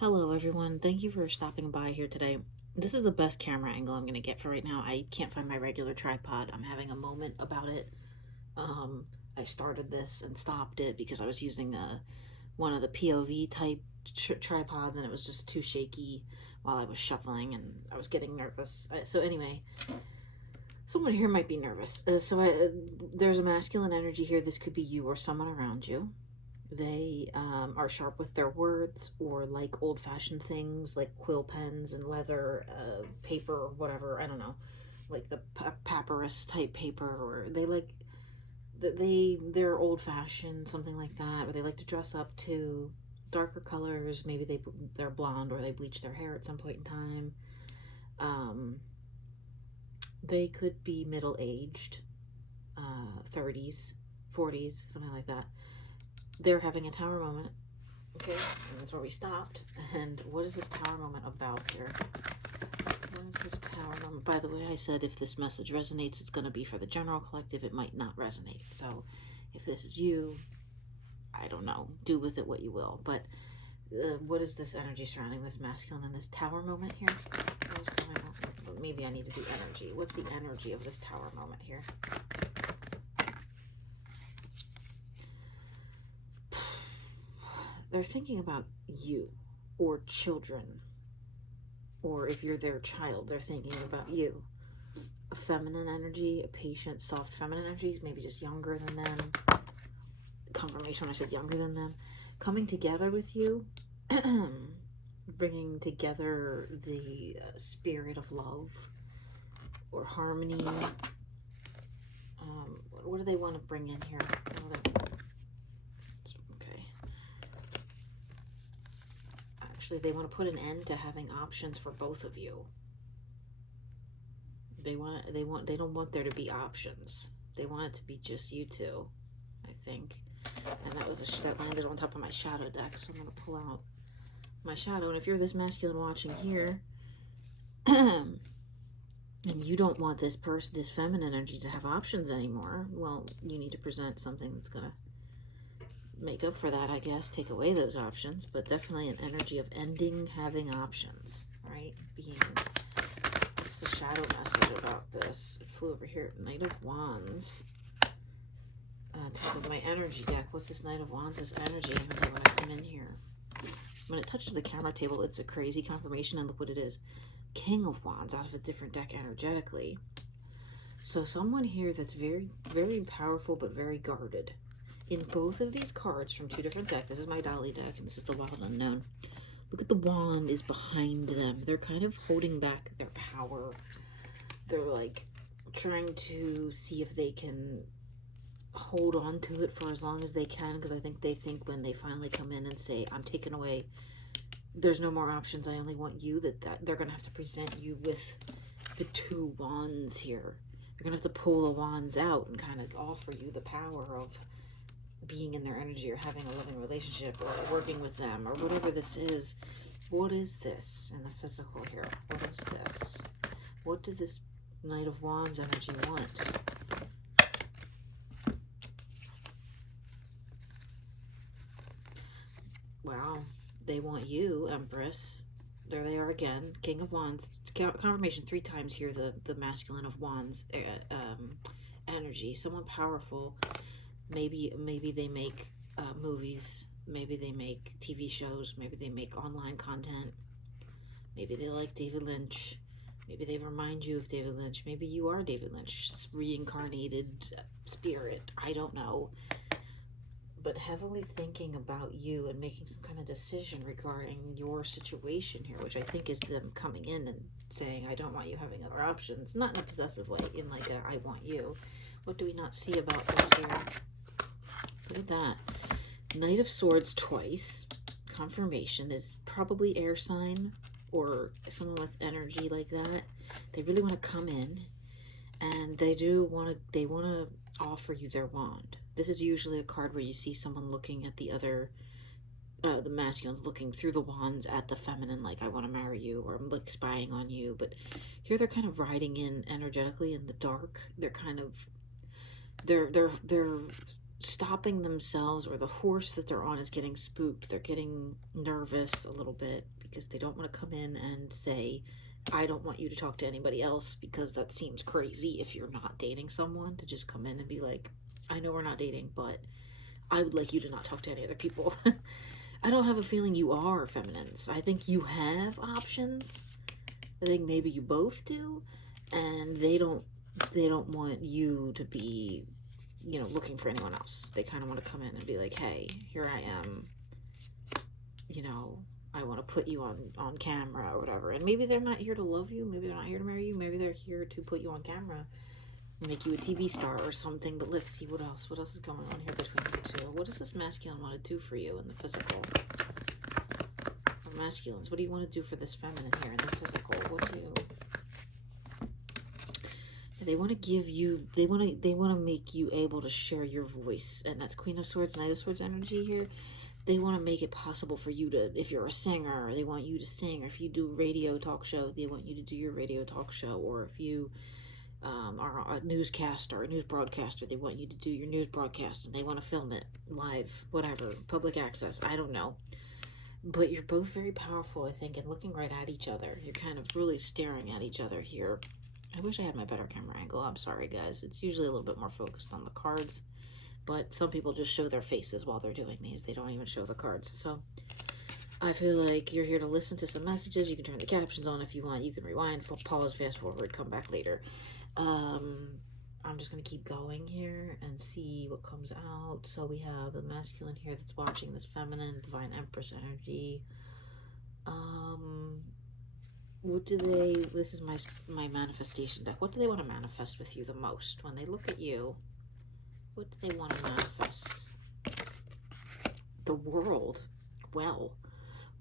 Hello everyone, thank you for stopping by here today. This is the best camera angle I'm going to get for right now. I can't find my regular tripod. I'm having a moment about it. Um, I started this and stopped it because I was using one of the POV type tripods and it was just too shaky while I was shuffling and I was getting nervous. So anyway, someone here might be nervous. There's a masculine energy here. This could be you or someone around you. They are sharp with their words or like old fashioned things like quill pens and leather, paper, or whatever. I don't know, like the papyrus type paper, or they like they're old fashioned, something like that. Or they like to dress up to darker colors. Maybe they're blonde or they bleach their hair at some point in time. Um, they could be middle aged, 30s, 40s, something like that. They're having a tower moment. Okay, and that's where we stopped. And what is this tower moment about here? What is this tower moment? By the way, I said if this message resonates, it's going to be for the general collective. It might not resonate. So if this is you, I don't know. Do with it what you will. But what is this energy surrounding this masculine and this tower moment here? What is going on? Maybe I need to do energy. What's the energy of this tower moment here? They're thinking about you or children, or if you're their child, they're thinking about you. A feminine energy, a patient, soft feminine energy, maybe just younger than them. Confirmation when I said younger than them. Coming together with you, bringing together the spirit of love or harmony. What do they want to bring in here? Actually, they want to put an end to having options for both of you. They don't want there to be options. They want it to be just you two, I think. And that landed on top of my shadow deck, so I'm gonna pull out my shadow. And if you're this masculine watching here, and you don't want this feminine energy to have options anymore, well, you need to present something that's gonna make up for that, I guess. Take away those options, but definitely an energy of ending having options, right? What's the shadow message about this? It flew over here. Knight of Wands. Top of my energy deck. What's this Knight of Wands' energy when I come in here? When it touches the camera table, it's a crazy confirmation, and look what it is. King of Wands out of a different deck energetically. So someone here that's very, very powerful, but very guarded. In both of these cards from two different decks, this is my Dolly deck, and this is the Wild Unknown. Look at the wand is behind them. They're kind of holding back their power. They're like trying to see if they can hold on to it for as long as they can, because I think they think when they finally come in and say, I'm taken away, there's no more options, I only want you, that they're going to have to present you with the two wands here. They're going to have to pull the wands out and kind of offer you the power of being in their energy or having a loving relationship or working with them or whatever this is. What is this in the physical here? What is this? What did this Knight of Wands energy want? Wow, they want you, Empress. There they are again. King of Wands. Confirmation 3 times here, the masculine of Wands energy. Someone powerful. Maybe they make movies, maybe they make TV shows, maybe they make online content, maybe they like David Lynch, maybe they remind you of David Lynch, maybe you are David Lynch's reincarnated spirit, I don't know, but heavily thinking about you and making some kind of decision regarding your situation here, which I think is them coming in and saying, I don't want you having other options, not in a possessive way, in like a I want you. What do we not see about this here? Look at that. Knight of Swords twice. Confirmation is probably air sign or someone with energy like that. They really want to come in and they want to offer you their wand. This is usually a card where you see someone looking at the other, the masculines looking through the wands at the feminine, like I want to marry you or I'm like spying on you. But here they're kind of riding in energetically in the dark. They're kind of, they're stopping themselves, or the horse that they're on is getting spooked. They're getting nervous a little bit because they don't want to come in and say, I don't want you to talk to anybody else, because that seems crazy if you're not dating someone, to just come in and be like, I know we're not dating, but I would like you to not talk to any other people. I don't have a feeling you are feminines. I think you have options. I think maybe you both do, and they don't want you to be, you know, looking for anyone else. They kind of want to come in and be like, hey, here I am, you know, I want to put you on camera or whatever. And maybe they're not here to love you, maybe they're not here to marry you, maybe they're here to put you on camera, make you a TV star or something. But let's see what else is going on here between the two. What does this masculine want to do for you in the physical? Masculines, what do you want to do for this feminine here in the physical? What do you... They want to give you, they want to make you able to share your voice. And that's Queen of Swords, Knight of Swords energy here. They want to make it possible for you to, if you're a singer, they want you to sing. Or if you do radio talk show, they want you to do your radio talk show. Or if you are a newscaster, a news broadcaster, they want you to do your news broadcast, and they want to film it live, whatever, public access, I don't know. But you're both very powerful, I think, and looking right at each other. You're kind of really staring at each other here. I wish I had my better camera angle. I'm sorry, guys. It's usually a little bit more focused on the cards. But some people just show their faces while they're doing these. They don't even show the cards. So I feel like you're here to listen to some messages. You can turn the captions on if you want. You can rewind, pause, fast forward, come back later. I'm just going to keep going here and see what comes out. So we have the masculine here that's watching this feminine, Divine Empress energy. What do they... This is my manifestation deck. What do they want to manifest with you the most? When they look at you, what do they want to manifest? The world. Well,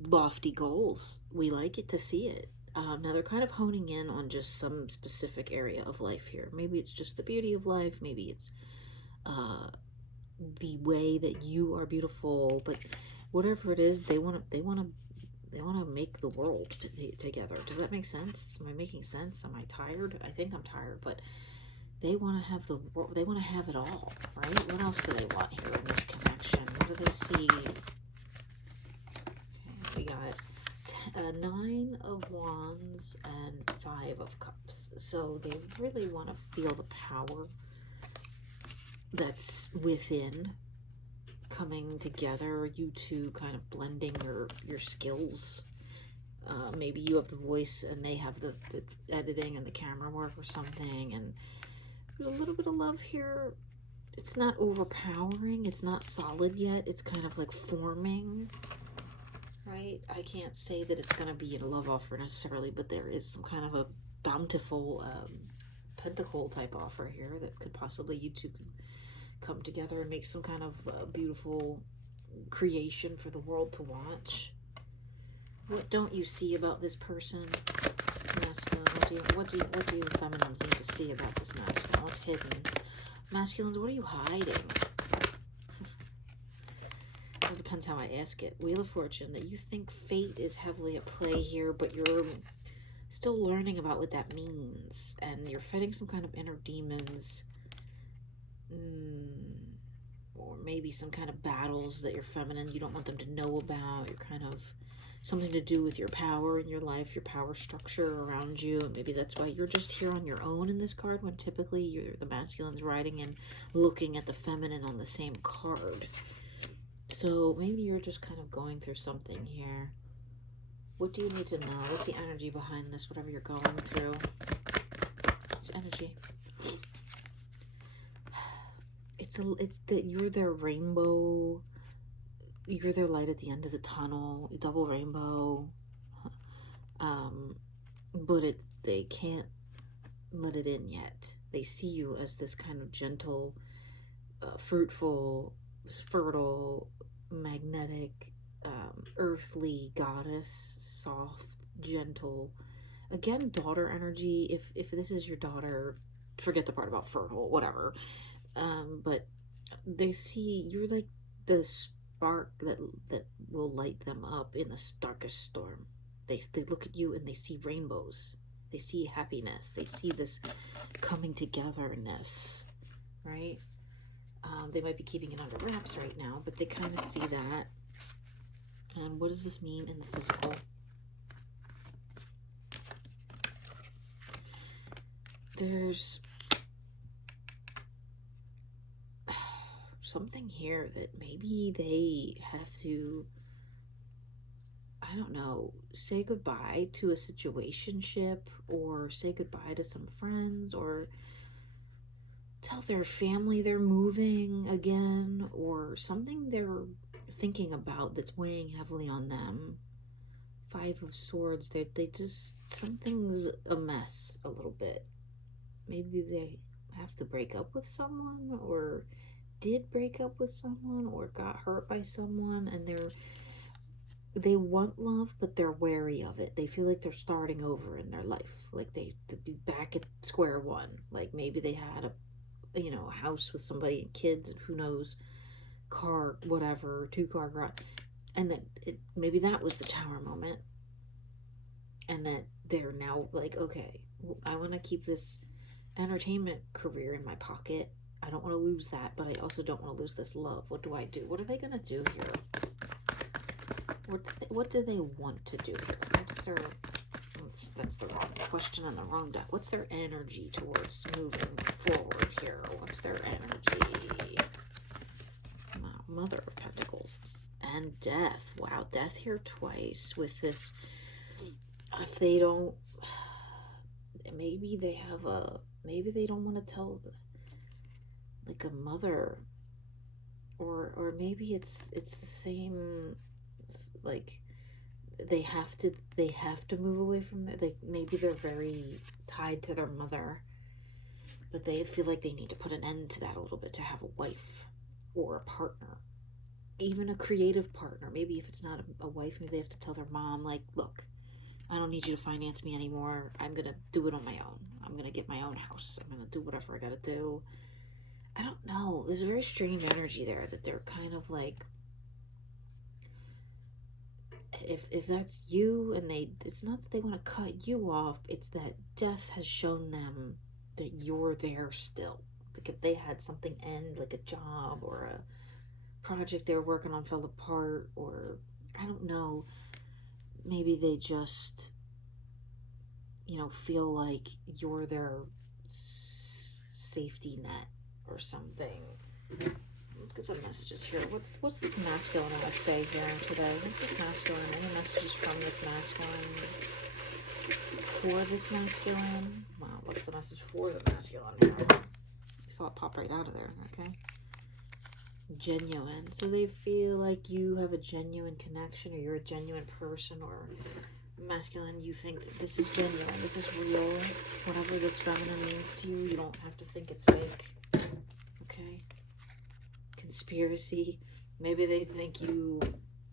lofty goals. We like it to see it. Now they're kind of honing in on just some specific area of life here. Maybe it's just the beauty of life. Maybe it's the way that you are beautiful. But whatever it is, they want to make the world together. Does that make sense? Am I making sense? Am I tired? I think I'm tired, but they want to have the world. They want to have it all, right? What else do they want here in this connection? What do they see? Okay, we got 9 of Wands and 5 of Cups. So they really want to feel the power that's within coming together, you two kind of blending your skills. Maybe you have the voice and they have the editing and the camera work or something, and there's a little bit of love here. It's not overpowering, it's not solid yet, it's kind of like forming, right? I can't say that it's going to be a love offer necessarily, but there is some kind of a bountiful pentacle type offer here that could possibly, you two could come together and make some kind of beautiful creation for the world to watch. What don't you see about this person, masculine? What do you feminines need to see about this masculine? What's hidden? Masculines, what are you hiding? It depends how I ask it. Wheel of Fortune, that you think fate is heavily at play here, but you're still learning about what that means, and you're fighting some kind of inner demons, or maybe some kind of battles that you're feminine, you don't want them to know about. You're kind of something to do with your power in your life, your power structure around you, and maybe that's why you're just here on your own in this card, when typically you're the masculine's riding and looking at the feminine on the same card. So maybe you're just kind of going through something here. What do you need to know? What's the energy behind this, whatever you're going through? It's energy. It's that you're their rainbow. You're their light at the end of the tunnel. Double rainbow. But they can't let it in yet. They see you as this kind of gentle, fruitful, fertile, magnetic, earthly goddess, soft, gentle. Again, daughter energy. If this is your daughter, forget the part about fertile, whatever. But they see you're like the spark that will light them up in the darkest storm. They look at you and they see rainbows. They see happiness. They see this coming togetherness, right? They might be keeping it under wraps right now, but they kind of see that. And what does this mean in the physical? There's something here that maybe they have to, I don't know, say goodbye to a situationship, or say goodbye to some friends, or tell their family they're moving again, or something they're thinking about that's weighing heavily on them. Five of Swords, they just, something's a mess a little bit. Maybe they have to break up with someone, or did break up with someone, or got hurt by someone, and they want love, but they're wary of it. They feel like they're starting over in their life, like they'd be back at square one. Like maybe they had a house with somebody and kids, and who knows, car, whatever, 2-car garage, and that maybe that was the Tower moment, and that they're now like, okay, I want to keep this entertainment career in my pocket. I don't want to lose that, but I also don't want to lose this love. What do I do? What are they gonna do here? What do they want to do here? What's their, that's the wrong question on the wrong deck. What's their energy towards moving forward here? What's their energy? Mother of Pentacles and Death. Wow, Death here twice with this. If they don't, maybe they don't want to tell, like, a mother, or maybe it's the same, like they have to move away from there. Maybe they're very tied to their mother, but they feel like they need to put an end to that a little bit to have a wife or a partner, even a creative partner. Maybe if it's not a wife, maybe they have to tell their mom, like, look, I don't need you to finance me anymore. I'm gonna do it on my own. I'm gonna get my own house. I'm gonna do whatever I gotta do. I don't know. There's a very strange energy there that they're kind of like, if that's you, and it's not that they want to cut you off, it's that Death has shown them that you're there still. Like if they had something end, like a job or a project they were working on fell apart, or I don't know, maybe they just feel like you're their safety net or something. Let's get some messages here. What's this masculine want to say here today? What's this masculine? Any messages from this masculine? For this masculine? Wow, what's the message for the masculine here? You saw it pop right out of there, okay? Genuine. So they feel like you have a genuine connection, or you're a genuine person, or masculine, you think that this is genuine, this is real. Whatever this feminine means to you, you don't have to think it's fake. Okay? Conspiracy. Maybe they think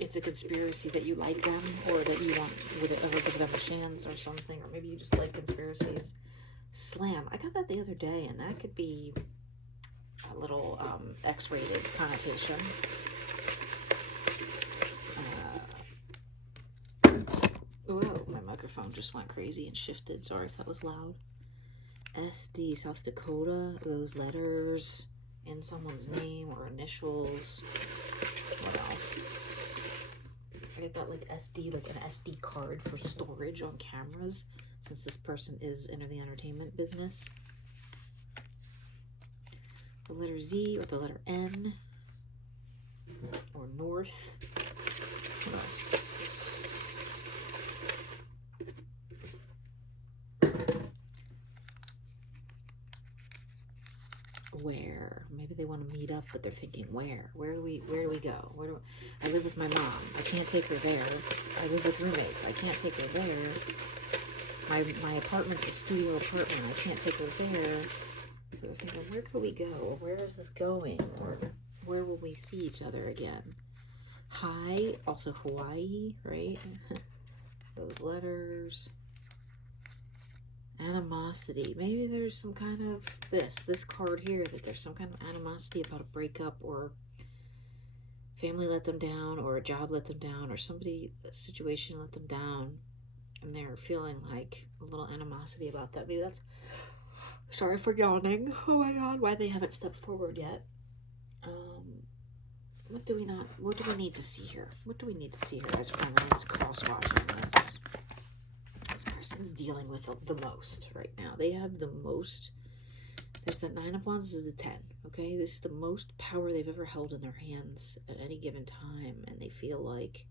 it's a conspiracy that you like them, or that you would ever give them a chance or something, or maybe you just like conspiracies. Slam. I got that the other day, and that could be a little X-rated connotation. Whoa, my microphone just went crazy and shifted. Sorry if that was loud. SD, South Dakota, those letters in someone's name or initials. What else? I get that, like SD, like an SD card for storage on cameras, since this person is in the entertainment business. The letter Z or the letter N or North. What else? Where? Maybe they want to meet up, but they're thinking where? Where do we go? I live with my mom. I can't take her there. I live with roommates. I can't take her there. My apartment's a studio apartment. I can't take her there. So they're thinking, where could we go? Where is this going? Or where will we see each other again? Hi, also Hawaii, right? Those letters. Animosity. Maybe there's some kind of this card here, that there's some kind of animosity about a breakup, or family let them down, or a job let them down, or a situation let them down, and they're feeling like a little animosity about that. Maybe that's, sorry for yawning. Oh my god, why they haven't stepped forward yet. Um, what do we need to see here? What do we need to see here as feminines cross-watching this? This person is dealing with the most right now. They have the most. There's the 9 of Wands, this is the 10, okay? This is the most power they've ever held in their hands at any given time, and they feel like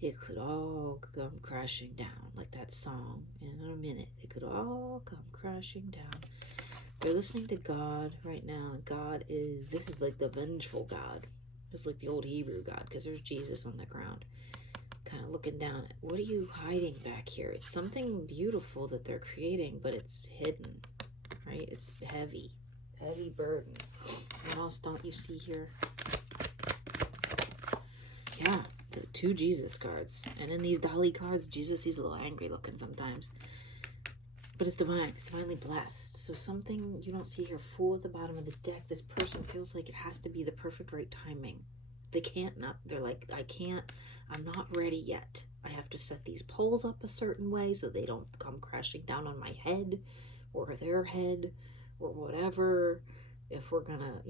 it could all come crashing down, like that song, in a minute. It could all come crashing down. They're listening to God right now, and God is, this is like the vengeful God. It's like the old Hebrew God, because there's Jesus on the ground, kind of looking down at, what are you hiding back here? It's something beautiful that they're creating, but it's hidden, right? It's heavy burden. What else don't you see here? Yeah, so 2 Jesus cards. And in these Dali cards, Jesus, he's a little angry looking sometimes. But it's divine. It's divinely blessed. So something you don't see here, Fool at the bottom of the deck. This person feels like it has to be the perfect right timing. They can't not. They're like, I'm not ready yet. I have to set these poles up a certain way so they don't come crashing down on my head or their head or whatever. If we're gonna,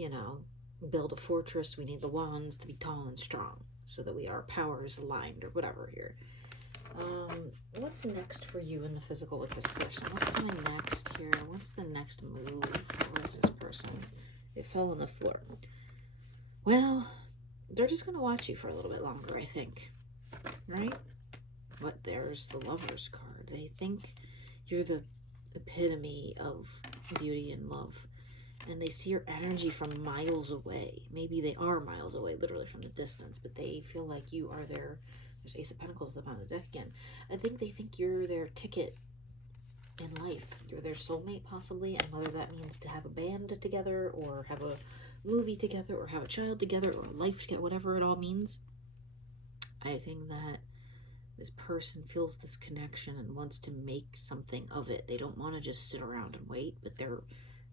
build a fortress, we need the wands to be tall and strong so that our power is aligned or whatever here. What's next for you in the physical with this person? What's coming next here? What's the next move? Where's this person? It fell on the floor. Well, they're just going to watch you for a little bit longer, I think. Right? But there's the Lover's card. They think you're the epitome of beauty and love. And they see your energy from miles away. Maybe they are miles away, literally from the distance, but they feel like you are their... There's Ace of Pentacles at the bottom of the deck again. I think they think you're their ticket in life. You're their soulmate, possibly, and whether that means to have a band together, or have a movie together, or have a child together, or life together, whatever it all means. I think that this person feels this connection and wants to make something of it. They don't want to just sit around and wait, but they're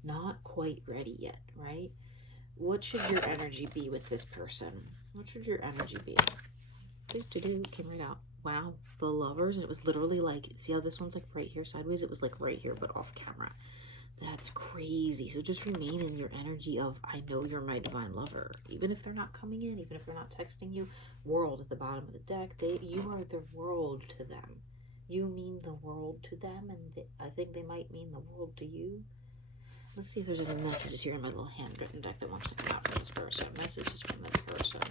not quite ready yet, right? What should your energy be with this person? What should your energy be? Came right out. Wow, the Lovers. And it was literally like, see how this one's like right here sideways? It was like right here, but off camera. That's crazy. So just remain in your energy of, I know you're my divine lover. Even if they're not coming in, even if they're not texting you. World at the bottom of the deck. You are the world to them. You mean the world to them, and I think they might mean the world to you. Let's see if there's any messages here in my little handwritten deck that wants to come out from this person. Messages from this person.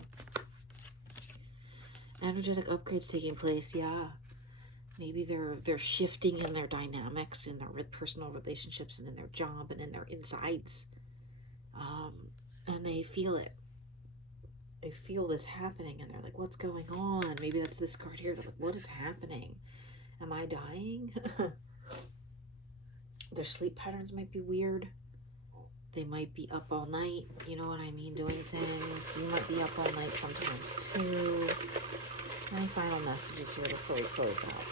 Energetic upgrades taking place, yeah. Maybe they're shifting in their dynamics, in their personal relationships, and in their job, and in their insides. And they feel it. They feel this happening, and they're like, what's going on? Maybe that's this card here. They're like, what is happening? Am I dying? Their sleep patterns might be weird. They might be up all night, you know what I mean, doing things. You might be up all night sometimes too. Any final messages here before we close out?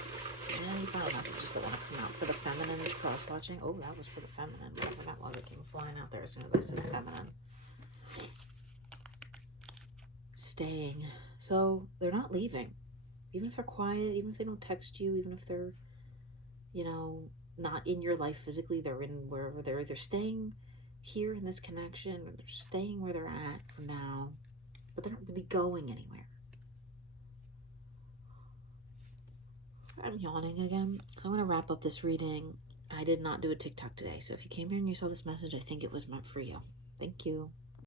Any final messages that want to come out for the feminines cross-watching? Oh, that was for the feminine. Whatever that was, it came flying out there as soon as I said feminine. Staying. So they're not leaving. Even if they're quiet, even if they don't text you, even if they're, not in your life physically, they're in wherever they're staying here in this connection, or they're staying where they're at for now, but they're not really going anywhere. I'm yawning again, so I'm going to wrap up this reading. I did not do a TikTok today, so if you came here and you saw this message, I think it was meant for you. Thank you.